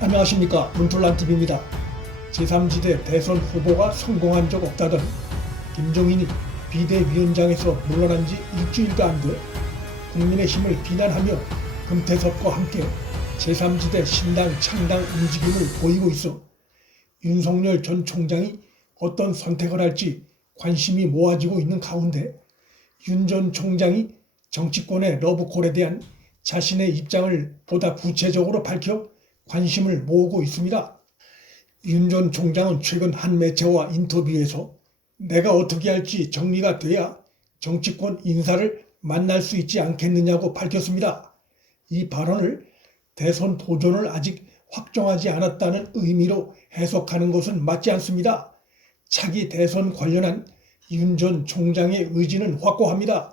안녕하십니까, 문툴란TV입니다. 제3지대 대선 후보가 성공한 적 없다던 김종인이 비대위원장에서 물러난 지 일주일도 안 돼 국민의힘을 비난하며 금태섭과 함께 제3지대 신당 창당 움직임을 보이고 있어 윤석열 전 총장이 어떤 선택을 할지 관심이 모아지고 있는 가운데 윤 전 총장이 정치권의 러브콜에 대한 자신의 입장을 보다 구체적으로 밝혀 관심을 모으고 있습니다. 윤 전 총장은 최근 한 매체와 인터뷰에서 내가 어떻게 할지 정리가 돼야 정치권 인사를 만날 수 있지 않겠느냐고 밝혔습니다. 이 발언을 대선 도전을 아직 확정하지 않았다는 의미로 해석하는 것은 맞지 않습니다. 차기 대선 관련한 윤 전 총장의 의지는 확고합니다.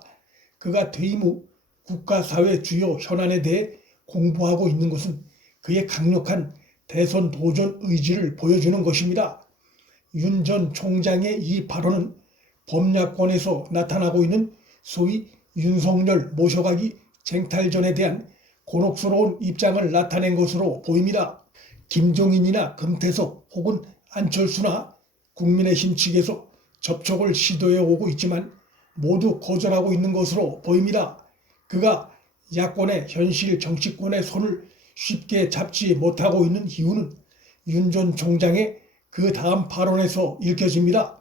그가 퇴임 후 국가 사회 주요 현안에 대해 공부하고 있는 것은 그의 강력한 대선 도전 의지를 보여주는 것입니다. 윤 전 총장의 이 발언은 범야권에서 나타나고 있는 소위 윤석열 모셔가기 쟁탈전에 대한 곤혹스러운 입장을 나타낸 것으로 보입니다. 김종인이나 금태섭 혹은 안철수나 국민의힘 측에서 접촉을 시도해 오고 있지만 모두 거절하고 있는 것으로 보입니다. 그가 야권의 현실 정치권의 손을 쉽게 잡지 못하고 있는 이유는 윤 전 총장의 그 다음 발언에서 읽혀집니다.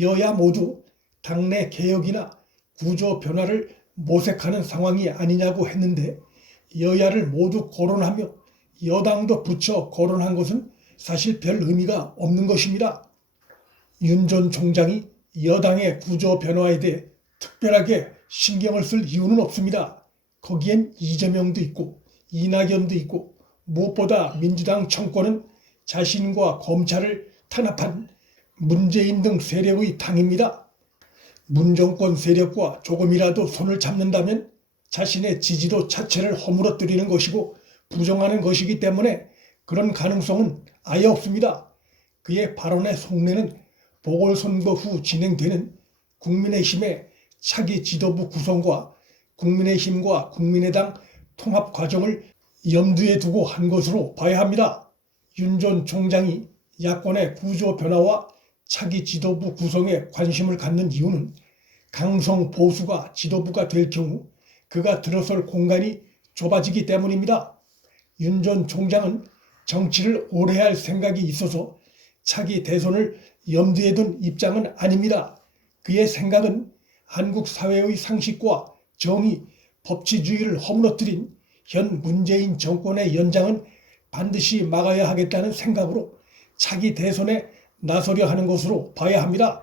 여야 모두 당내 개혁이나 구조 변화를 모색하는 상황이 아니냐고 했는데 여야를 모두 거론하며 여당도 붙여 거론한 것은 사실 별 의미가 없는 것입니다. 윤 전 총장이 여당의 구조 변화에 대해 특별하게 신경을 쓸 이유는 없습니다. 거기엔 이재명도 있고 이낙연도 있고 무엇보다 민주당 정권은 자신과 검찰을 탄압한 문재인 등 세력의 당입니다. 문정권 세력과 조금이라도 손을 잡는다면 자신의 지지도 자체를 허물어뜨리는 것이고 부정하는 것이기 때문에 그런 가능성은 아예 없습니다. 그의 발언의 속내는 보궐선거 후 진행되는 국민의힘의 차기 지도부 구성과 국민의힘과 국민의당 통합 과정을 염두에 두고 한 것으로 봐야 합니다. 윤 전 총장이 야권의 구조 변화와 차기 지도부 구성에 관심을 갖는 이유는 강성 보수가 지도부가 될 경우 그가 들어설 공간이 좁아지기 때문입니다. 윤 전 총장은 정치를 오래 할 생각이 있어서 차기 대선을 염두에 둔 입장은 아닙니다. 그의 생각은 한국 사회의 상식과 정의, 법치주의를 허물어뜨린 현 문재인 정권의 연장은 반드시 막아야 하겠다는 생각으로 차기 대선에 나서려 하는 것으로 봐야 합니다.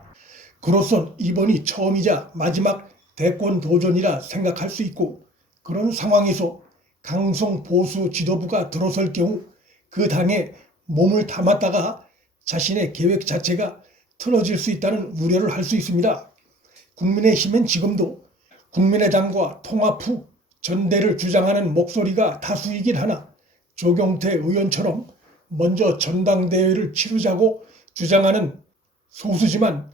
그로선 이번이 처음이자 마지막 대권 도전이라 생각할 수 있고 그런 상황에서 강성 보수 지도부가 들어설 경우 그 당에 몸을 담았다가 자신의 계획 자체가 틀어질 수 있다는 우려를 할 수 있습니다. 국민의힘은 지금도 국민의당과 통합 후 전대를 주장하는 목소리가 다수이긴 하나 조경태 의원처럼 먼저 전당대회를 치르자고 주장하는 소수지만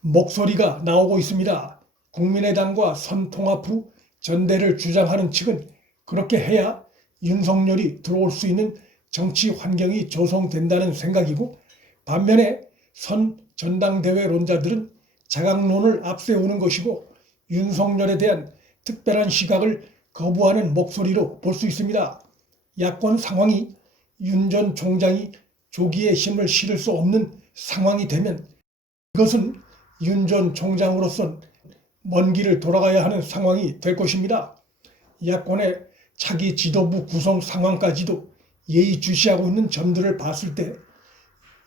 목소리가 나오고 있습니다. 국민의당과 선통합 후 전대를 주장하는 측은 그렇게 해야 윤석열이 들어올 수 있는 정치 환경이 조성된다는 생각이고 반면에 선 전당대회론자들은 자강론을 앞세우는 것이고 윤석열에 대한 특별한 시각을 거부하는 목소리로 볼 수 있습니다. 야권 상황이 윤 전 총장이 조기에 힘을 실을 수 없는 상황이 되면 이것은 윤 전 총장으로선 먼 길을 돌아가야 하는 상황이 될 것입니다. 야권의 차기 지도부 구성 상황까지도 예의주시하고 있는 점들을 봤을 때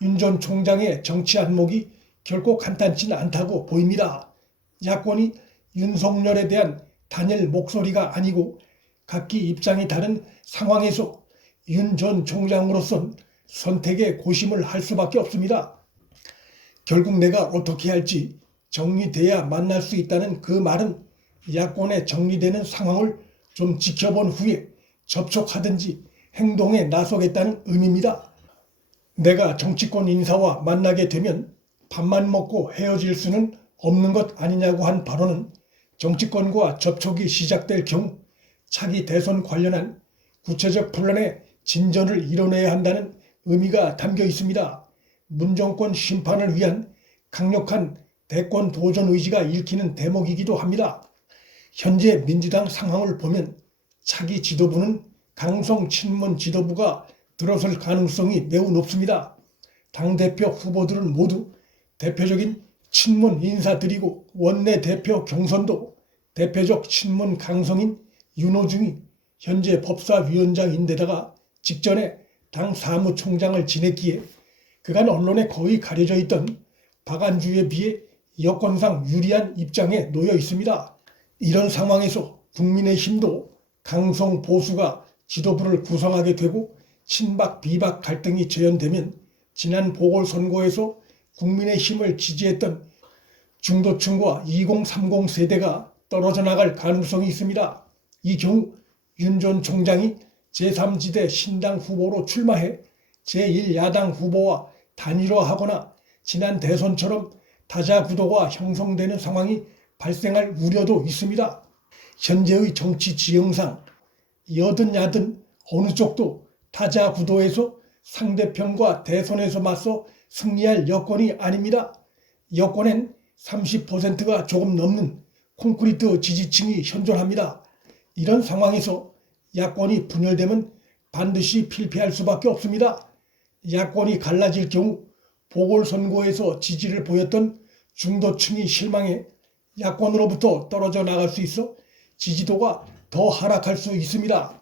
윤 전 총장의 정치 안목이 결코 간단치는 않다고 보입니다. 야권이 윤석열에 대한 단일 목소리가 아니고 각기 입장이 다른 상황에서 윤 전 총장으로선 선택의 고심을 할 수밖에 없습니다. 결국 내가 어떻게 할지 정리돼야 만날 수 있다는 그 말은 야권의 정리되는 상황을 좀 지켜본 후에 접촉하든지 행동에 나서겠다는 의미입니다. 내가 정치권 인사와 만나게 되면 밥만 먹고 헤어질 수는 없는 것 아니냐고 한 발언은 정치권과 접촉이 시작될 경우 차기 대선 관련한 구체적 플랜의 진전을 이뤄내야 한다는 의미가 담겨 있습니다. 문정권 심판을 위한 강력한 대권 도전 의지가 읽히는 대목이기도 합니다. 현재 민주당 상황을 보면 차기 지도부는 강성 친문 지도부가 들어설 가능성이 매우 높습니다. 당대표 후보들은 모두 대표적인 친문 인사들이고 원내대표 경선도 대표적 친문 강성인 윤호중이 현재 법사위원장인데다가 직전에 당 사무총장을 지냈기에 그간 언론에 거의 가려져 있던 박안주에 비해 여건상 유리한 입장에 놓여 있습니다. 이런 상황에서 국민의힘도 강성 보수가 지도부를 구성하게 되고 친박 비박 갈등이 재현되면 지난 보궐선거에서 국민의힘을 지지했던 중도층과 2030 세대가 떨어져 나갈 가능성이 있습니다. 이 경우 윤 전 총장이 제3지대 신당 후보로 출마해 제1야당 후보와 단일화하거나 지난 대선처럼 다자구도가 형성되는 상황이 발생할 우려도 있습니다. 현재의 정치 지형상 여든 야든 어느 쪽도 다자구도에서 상대편과 대선에서 맞서 승리할 여건이 아닙니다. 여권엔 30%가 조금 넘는 콘크리트 지지층이 현존합니다. 이런 상황에서 야권이 분열되면 반드시 필패할 수밖에 없습니다. 야권이 갈라질 경우 보궐선거에서 지지를 보였던 중도층이 실망해 야권으로부터 떨어져 나갈 수 있어 지지도가 더 하락할 수 있습니다.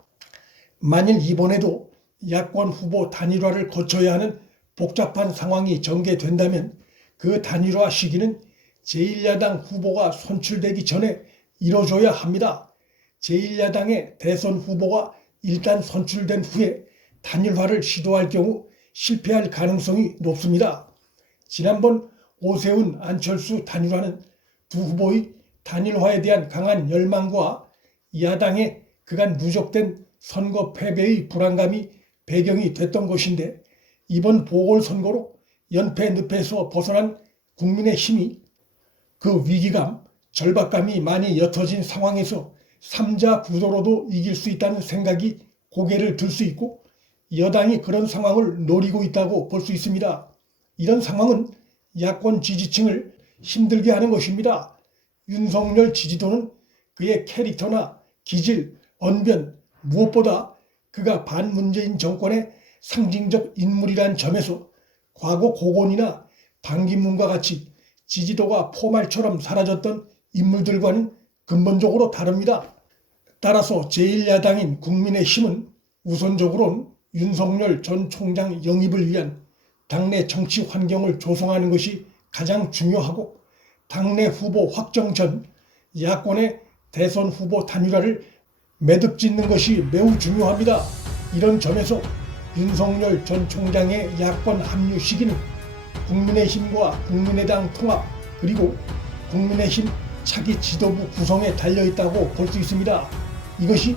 만일 이번에도 야권 후보 단일화를 거쳐야 하는 복잡한 상황이 전개된다면 그 단일화 시기는 제1야당 후보가 선출되기 전에 이뤄져야 합니다. 제1야당의 대선 후보가 일단 선출된 후에 단일화를 시도할 경우 실패할 가능성이 높습니다. 지난번 오세훈, 안철수 단일화는 두 후보의 단일화에 대한 강한 열망과 야당의 그간 누적된 선거 패배의 불안감이 배경이 됐던 것인데 이번 보궐선거로 연패 늪에서 벗어난 국민의힘이 그 위기감, 절박감이 많이 옅어진 상황에서 3자 구도로도 이길 수 있다는 생각이 고개를 들 수 있고 여당이 그런 상황을 노리고 있다고 볼 수 있습니다. 이런 상황은 야권 지지층을 힘들게 하는 것입니다. 윤석열 지지도는 그의 캐릭터나 기질, 언변, 무엇보다 그가 반문재인 정권의 상징적 인물이란 점에서 과거 고건이나 반기문과 같이 지지도가 포말처럼 사라졌던 인물들과는 근본적으로 다릅니다. 따라서 제1야당인 국민의힘은 우선적으로는 윤석열 전 총장 영입을 위한 당내 정치 환경을 조성하는 것이 가장 중요하고 당내 후보 확정 전 야권의 대선 후보 단일화를 매듭짓는 것이 매우 중요합니다. 이런 점에서 윤석열 전 총장의 야권 합류 시기는 국민의힘과 국민의당 통합 그리고 국민의힘 차기 지도부 구성에 달려있다고 볼 수 있습니다. 이것이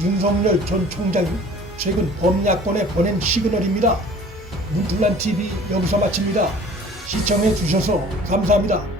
윤석열 전 총장이 최근 범야권에 보낸 시그널입니다. 문틀란TV 여기서 마칩니다. 시청해 주셔서 감사합니다.